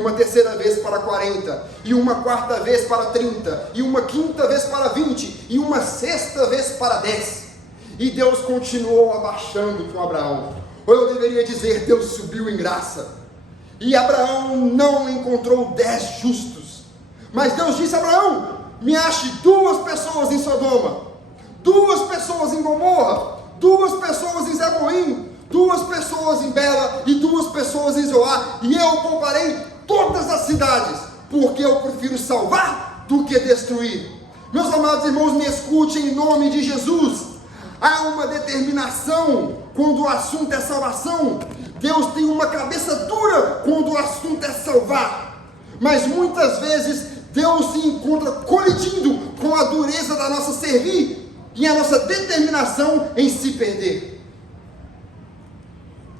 uma terceira vez para 40, e uma quarta vez para 30, e uma quinta vez para 20, e uma sexta vez para 10. E Deus continuou abaixando com Abraão. Ou eu deveria dizer, Deus subiu em graça. E Abraão não encontrou 10 justos. Mas Deus disse a Abraão, me ache 2 pessoas em Sodoma, 2 pessoas em Gomorra, 2 pessoas em Zeboim, 2 pessoas em Bela e 2 pessoas em Zoar, e eu pouparei todas as cidades, porque eu prefiro salvar do que destruir. Meus amados irmãos, me escute em nome de Jesus. Há uma determinação quando o assunto é salvação. Deus tem uma cabeça dura quando o assunto é salvar. Mas muitas vezes Deus se encontra colidindo com a dureza da nossa servir e a nossa determinação em se perder.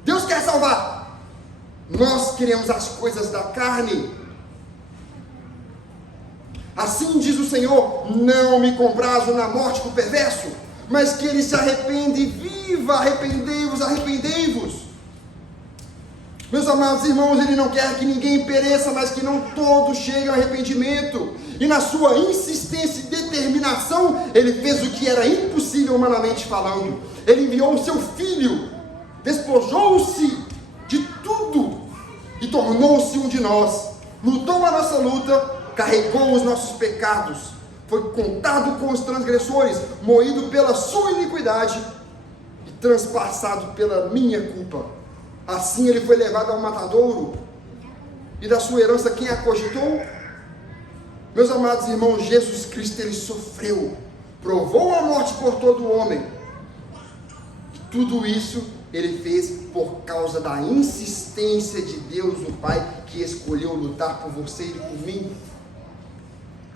Deus quer salvar. Nós queremos as coisas da carne. Assim diz o Senhor, não me comprazo na morte do perverso, mas que ele se arrepende e viva. Arrependei-vos, arrependei-vos. Meus amados irmãos, ele não quer que ninguém pereça, mas que não todos cheguem ao arrependimento. E na sua insistência e determinação, ele fez o que era impossível humanamente falando. Ele enviou o seu filho, despojou-se de tudo e tornou-se um de nós. Lutou a nossa luta, carregou os nossos pecados, foi contado com os transgressores, moído pela sua iniquidade e transpassado pela minha culpa. Assim ele foi levado ao matadouro, e da sua herança quem a cogitou? Meus amados irmãos, Jesus Cristo, ele sofreu, provou a morte por todo o homem. Tudo isso ele fez por causa da insistência de Deus, o Pai, que escolheu lutar por você e por mim.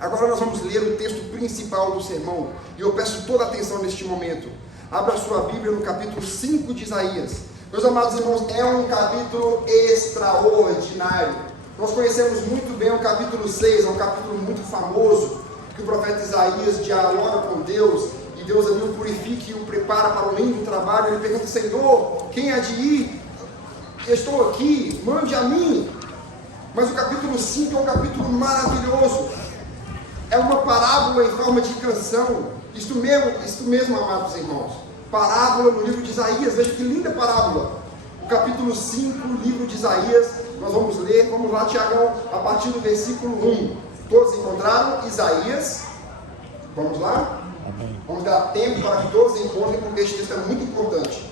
Agora nós vamos ler o texto principal do sermão, e eu peço toda a atenção neste momento. Abra sua Bíblia no capítulo 5 de Isaías. Meus amados irmãos, é um capítulo extraordinário. Nós conhecemos muito bem o capítulo 6, é um capítulo muito famoso, que o profeta Isaías dialoga com Deus, e Deus ali o purifica e o prepara para um lindo trabalho. Ele pergunta, Senhor, quem há de ir? Eu estou aqui, mande a mim. Mas o capítulo 5 é um capítulo maravilhoso. É uma parábola em forma de canção. Isto mesmo, amados irmãos. Parábola no livro de Isaías, veja que linda parábola. O capítulo 5, livro de Isaías, nós vamos ler, vamos lá, Tiagão, a partir do versículo 1. Todos encontraram? Isaías, vamos lá? Amém. Vamos dar tempo para que todos encontrem, porque este texto é muito importante.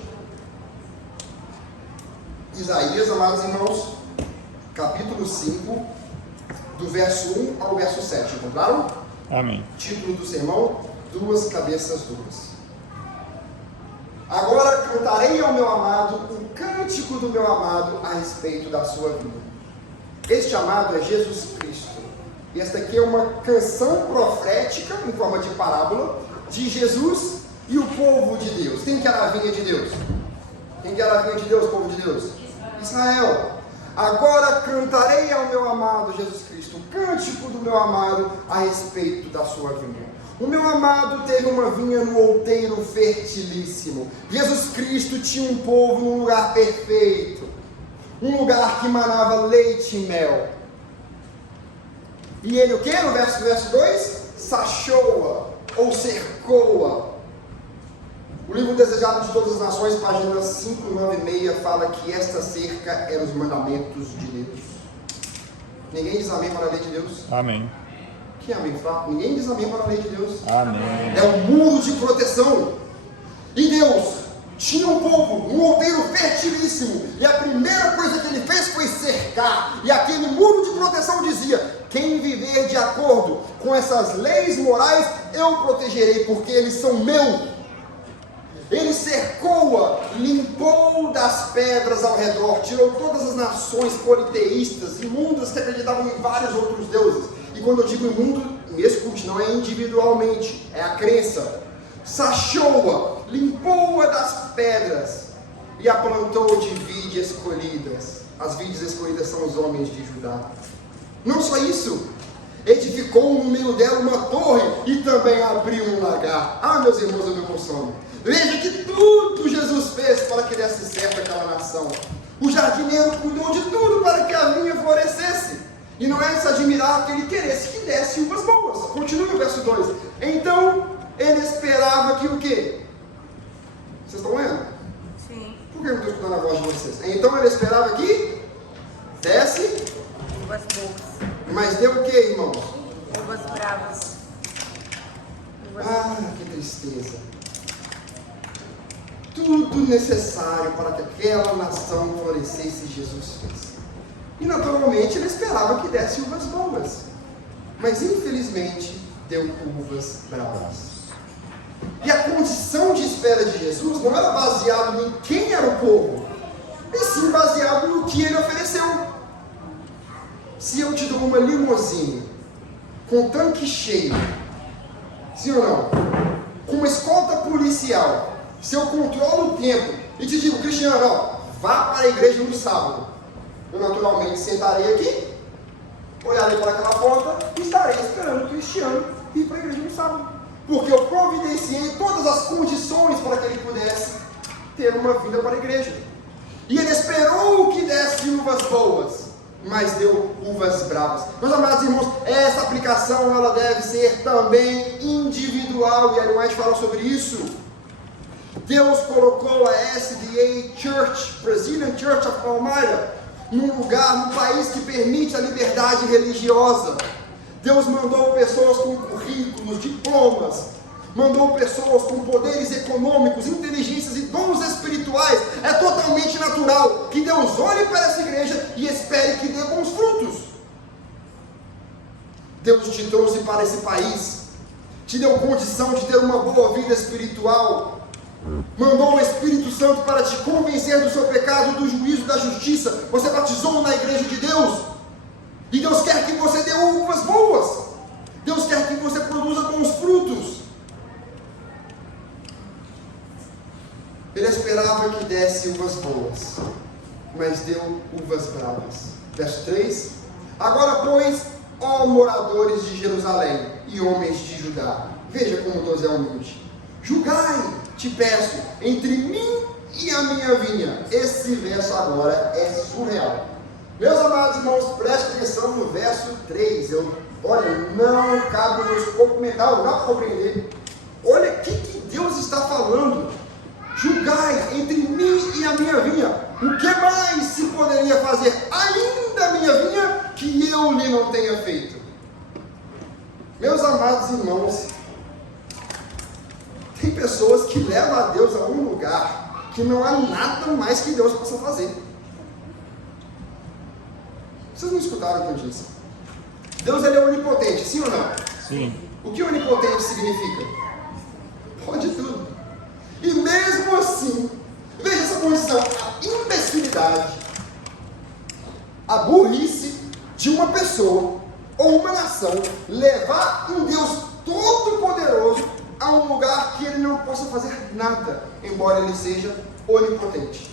Isaías, amados irmãos, capítulo 5, do verso 1 ao verso 7, encontraram? Amém. Título do sermão, Duas Cabeças Duras. Agora cantarei ao meu amado o cântico do meu amado a respeito da sua vida. Este amado é Jesus Cristo. E esta aqui é uma canção profética, em forma de parábola, de Jesus e o povo de Deus. Quem que era a vinha de Deus? Quem que era a vinha de Deus, povo de Deus? Israel. Agora cantarei ao meu amado Jesus Cristo, o cântico do meu amado a respeito da sua vinha. O meu amado teve uma vinha no outeiro fertilíssimo. Jesus Cristo tinha um povo num lugar perfeito, um lugar que manava leite e mel. E ele o que? No verso 2? Sachou-a, ou cercou-a. O livro Desejado de Todas as Nações, página 596, fala que esta cerca eram os mandamentos de Deus. Ninguém diz amém para a lei de Deus? Amém. Que amém? Ninguém diz amém para a lei de Deus. Amém. É um muro de proteção. E Deus tinha um povo, um outeiro fertilíssimo, e a primeira coisa que ele fez foi cercar. E aquele muro de proteção dizia: quem viver de acordo com essas leis morais, eu protegerei, porque eles são meus. Ele cercou-a, limpou das pedras ao redor, tirou todas as nações politeístas, imundas, que acreditavam em vários outros deuses. E quando eu digo imundo, me escute, não é individualmente, é a crença. Sachou-a, limpou-a das pedras e a plantou de vides escolhidas. As vides escolhidas são os homens de Judá. Não só isso, edificou no meio dela uma torre e também abriu um lagar. Ah, meus irmãos, eu me emociono. Veja que tudo Jesus fez para que desse certo aquela nação. O jardineiro cuidou de tudo para que a vinha florescesse. E não é de se admirar que ele queresse que desse uvas boas. Continua o verso 2. Então, ele esperava que o quê? Vocês estão lendo? Sim. Por que eu não estou escutando a voz de vocês? Então, ele esperava que desse Uvas boas. Mas deu o que, irmãos? Uvas bravas. Que tristeza. Tudo necessário para que aquela nação florescesse, Jesus fez. E naturalmente ele esperava que desse uvas boas. Mas infelizmente deu uvas bravas. E a condição de espera de Jesus não era baseada em quem era o povo, e sim baseado no que ele ofereceu. Se eu te dou uma limusine com tanque cheio, sim ou não? Com uma escolta policial, se eu controlo o tempo e te digo, Cristiano, ó, vá para a igreja no sábado, eu naturalmente sentarei aqui, olharei para aquela porta e estarei esperando o Cristiano ir para a igreja no sábado, porque eu providenciei todas as condições para que ele pudesse ter uma vinda para a igreja. E ele esperou que desse uvas boas, mas deu uvas bravas. Meus amados irmãos, essa aplicação ela deve ser também individual, e a White fala sobre isso. Deus colocou a SDA Church, Brazilian Church of Palmyra, num lugar, num país que permite a liberdade religiosa. Deus mandou pessoas com currículos, diplomas, mandou pessoas com poderes econômicos, inteligências e dons espirituais. É totalmente natural que Deus olhe para essa igreja e espere que dê bons frutos. Deus te trouxe para esse país, te deu condição de ter uma boa vida espiritual, mandou o Espírito Santo para te convencer do seu pecado, do juízo, da justiça. Você batizou na igreja de Deus, e Deus quer que você dê uvas boas. Deus quer que você produza bons frutos. Ele esperava que desse uvas boas, mas deu uvas bravas. Verso 3. Agora, pois, ó moradores de Jerusalém e homens de Judá, veja como Deus é humilde. Julgai, te peço, entre mim e a minha vinha. Esse verso agora é surreal. Meus amados irmãos, prestem atenção no verso 3. Olha, não cabe no escopo mental, não dá para compreender. Olha o que Deus está falando. Julgai entre mim e a minha vinha. O que mais se poderia fazer ainda a minha vinha que eu lhe não tenha feito? Meus amados irmãos, tem pessoas que levam a Deus a um lugar que não há nada mais que Deus possa fazer. Vocês não escutaram o que eu disse? Deus ele é onipotente, sim ou não? Sim. O que onipotente significa? Pode tudo. E mesmo assim, veja essa condição, a imbecilidade, a burrice de uma pessoa ou uma nação levar um Deus todo-poderoso a um lugar que ele não possa fazer nada, embora ele seja onipotente.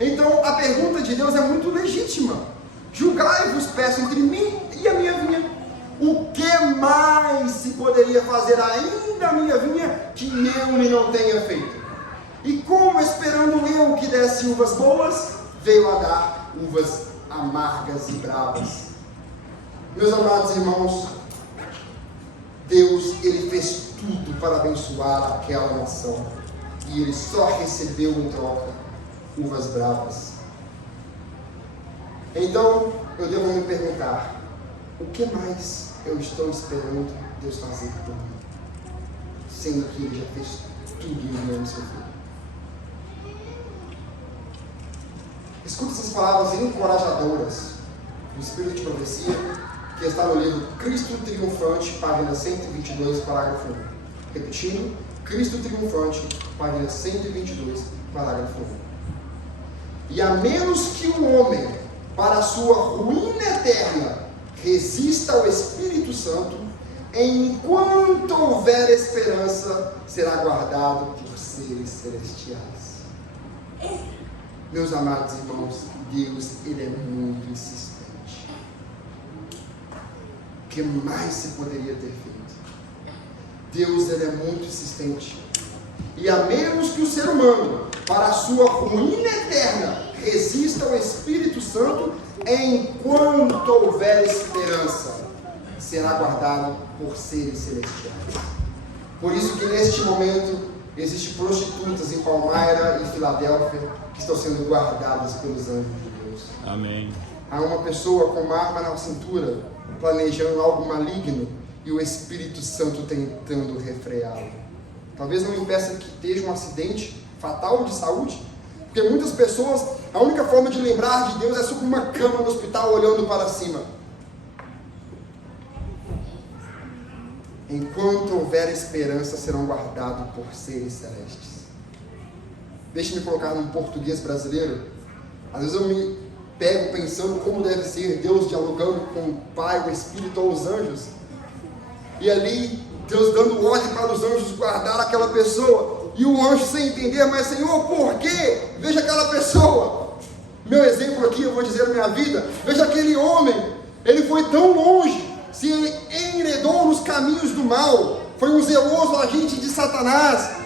Então a pergunta de Deus é muito legítima. Julgai-vos, peço, entre mim e a minha vinha. O que mais se poderia fazer ainda a minha vinha que eu lhe não tenha feito? E como, esperando eu que desse uvas boas, veio a dar uvas amargas e bravas. Meus amados irmãos, Deus, ele fez tudo para abençoar aquela nação, e ele só recebeu em troca uvas bravas. Então, eu devo me perguntar, o que mais eu estou esperando Deus fazer por mim, sendo que ele já fez tudo em meu seu filho? Escuta essas palavras encorajadoras do Espírito de Profecia, que está no livro Cristo Triunfante, página 122, parágrafo 1. Repetindo, Cristo Triunfante, página 122, parágrafo 1. E a menos que um homem, para a sua ruína eterna, resista ao Espírito Santo, enquanto houver esperança, será guardado por seres celestiais. Meus amados irmãos, Deus, ele é muito insistente. O que mais se poderia ter feito? Deus, ele é muito insistente. E a menos que o ser humano, para a sua ruína eterna, resista ao Espírito Santo enquanto houver esperança, será guardado por seres celestiais. Por isso que neste momento existem prostitutas em Palmyra e Filadélfia que estão sendo guardadas pelos anjos de Deus. Amém. Há uma pessoa com uma arma na cintura, planejando algo maligno, e o Espírito Santo tentando refreá-lo. Talvez não impeça que esteja um acidente fatal de saúde, porque muitas pessoas, a única forma de lembrar de Deus é sobre uma cama no hospital olhando para cima. Enquanto houver esperança, serão guardados por seres celestes. Deixe-me colocar num português brasileiro. Às vezes eu me pego pensando como deve ser Deus dialogando com o Pai, o Espírito ou os anjos. E ali, Deus dando ordem para os anjos guardar aquela pessoa. E o anjo sem entender, mas Senhor, por quê? Veja aquela pessoa. Meu exemplo aqui, eu vou dizer na minha vida. Veja aquele homem, ele foi tão longe, se enredou nos caminhos do mal, foi um zeloso agente de Satanás,